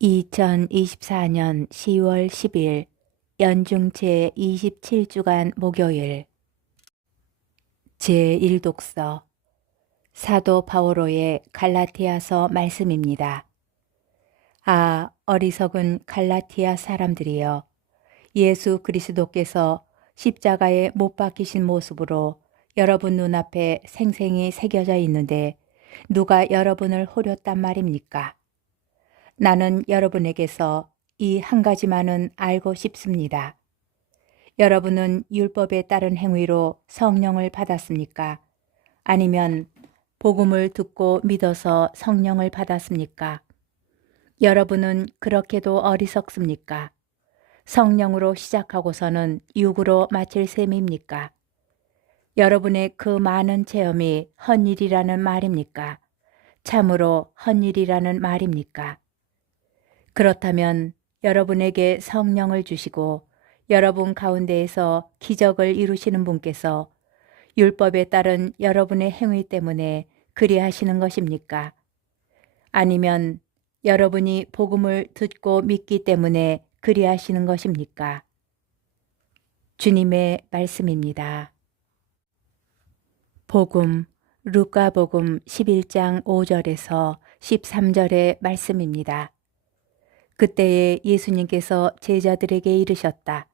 2024년 10월 10일 연중 제27주간 목요일 제1독서 사도 바오로의 갈라티아서 말씀입니다. 아, 어리석은 갈라티아 사람들이여, 예수 그리스도께서 십자가에 못 박히신 모습으로 여러분 눈앞에 생생히 새겨져 있는데 누가 여러분을 호렸단 말입니까? 나는 여러분에게서 이 한 가지만은 알고 싶습니다. 여러분은 율법에 따른 행위로 성령을 받았습니까? 아니면 복음을 듣고 믿어서 성령을 받았습니까? 여러분은 그렇게도 어리석습니까? 성령으로 시작하고서는 육으로 마칠 셈입니까? 여러분의 그 많은 체험이 헛일이라는 말입니까? 참으로 헛일이라는 말입니까? 그렇다면 여러분에게 성령을 주시고 여러분 가운데에서 기적을 이루시는 분께서 율법에 따른 여러분의 행위 때문에 그리하시는 것입니까? 아니면 여러분이 복음을 듣고 믿기 때문에 그리하시는 것입니까? 주님의 말씀입니다. 복음, 루카복음 11장 5절에서 13절의 말씀입니다. 그때에 예수님께서 제자들에게 이르셨다.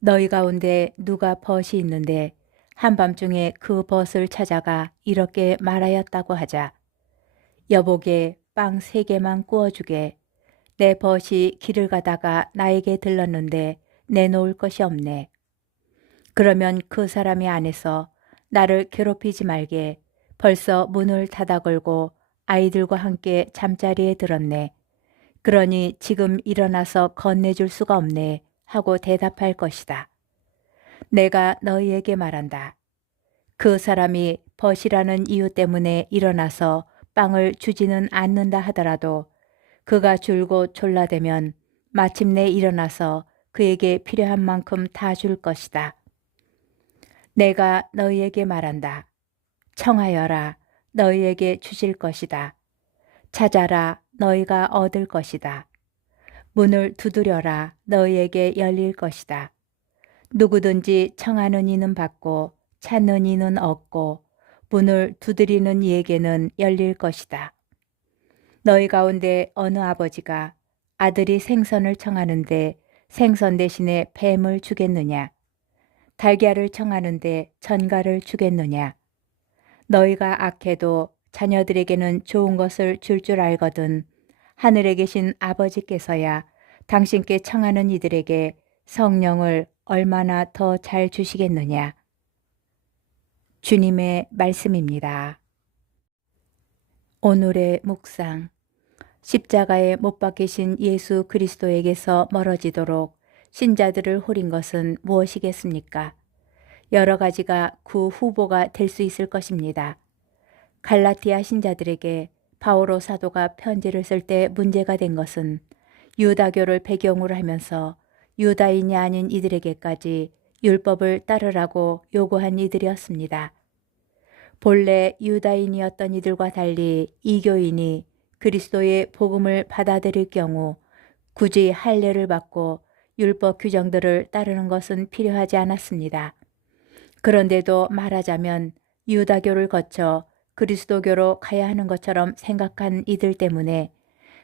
너희 가운데 누가 벗이 있는데 한밤중에 그 벗을 찾아가 이렇게 말하였다고 하자. 여보게 빵 3개만 구워주게. 내 벗이 길을 가다가 나에게 들렀는데 내놓을 것이 없네. 그러면 그 사람이 안에서 나를 괴롭히지 말게. 벌써 문을 닫아 걸고 아이들과 함께 잠자리에 들었네. 그러니 지금 일어나서 건네줄 수가 없네 하고 대답할 것이다. 내가 너희에게 말한다. 그 사람이 벗이라는 이유 때문에 일어나서 빵을 주지는 않는다 하더라도 그가 줄곧 졸라대면 마침내 일어나서 그에게 필요한 만큼 다 줄 것이다. 내가 너희에게 말한다. 청하여라. 너희에게 주실 것이다. 찾아라. 너희가 얻을 것이다. 문을 두드려라. 너희에게 열릴 것이다. 누구든지 청하는 이는 받고 찾는 이는 얻고 문을 두드리는 이에게는 열릴 것이다. 너희 가운데 어느 아버지가 아들이 생선을 청하는데 생선 대신에 뱀을 주겠느냐? 달걀을 청하는데 전갈을 주겠느냐? 너희가 악해도 자녀들에게는 좋은 것을 줄 알거든 하늘에 계신 아버지께서야 당신께 청하는 이들에게 성령을 얼마나 더 잘 주시겠느냐. 주님의 말씀입니다. 오늘의 묵상. 십자가에 못 박히신 예수 그리스도에게서 멀어지도록 신자들을 호린 것은 무엇이겠습니까? 여러 가지가 그 후보가 될 수 있을 것입니다. 갈라티아 신자들에게 바오로 사도가 편지를 쓸 때 문제가 된 것은 유다교를 배경으로 하면서 유다인이 아닌 이들에게까지 율법을 따르라고 요구한 이들이었습니다. 본래 유다인이었던 이들과 달리 이교인이 그리스도의 복음을 받아들일 경우 굳이 할례를 받고 율법 규정들을 따르는 것은 필요하지 않았습니다. 그런데도 말하자면 유다교를 거쳐 그리스도교로 가야 하는 것처럼 생각한 이들 때문에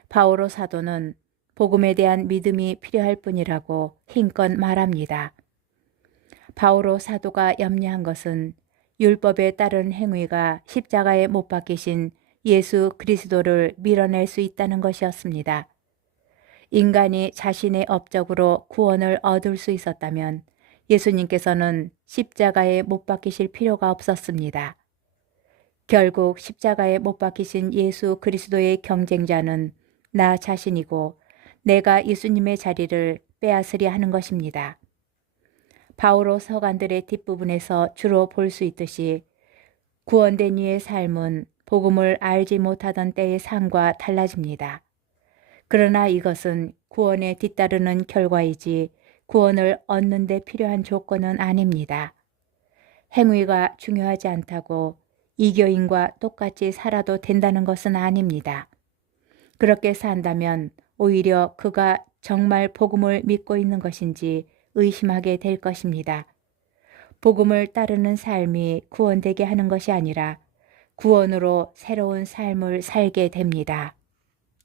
바오로 사도는 복음에 대한 믿음이 필요할 뿐이라고 힘껏 말합니다. 바오로 사도가 염려한 것은 율법에 따른 행위가 십자가에 못 박히신 예수 그리스도를 밀어낼 수 있다는 것이었습니다. 인간이 자신의 업적으로 구원을 얻을 수 있었다면 예수님께서는 십자가에 못 박히실 필요가 없었습니다. 결국 십자가에 못 박히신 예수 그리스도의 경쟁자는 나 자신이고 내가 예수님의 자리를 빼앗으려 하는 것입니다. 바오로 서간들의 뒷부분에서 주로 볼 수 있듯이 구원된 이의 삶은 복음을 알지 못하던 때의 삶과 달라집니다. 그러나 이것은 구원에 뒤따르는 결과이지 구원을 얻는 데 필요한 조건은 아닙니다. 행위가 중요하지 않다고 이교인과 똑같이 살아도 된다는 것은 아닙니다. 그렇게 산다면 오히려 그가 정말 복음을 믿고 있는 것인지 의심하게 될 것입니다. 복음을 따르는 삶이 구원되게 하는 것이 아니라 구원으로 새로운 삶을 살게 됩니다.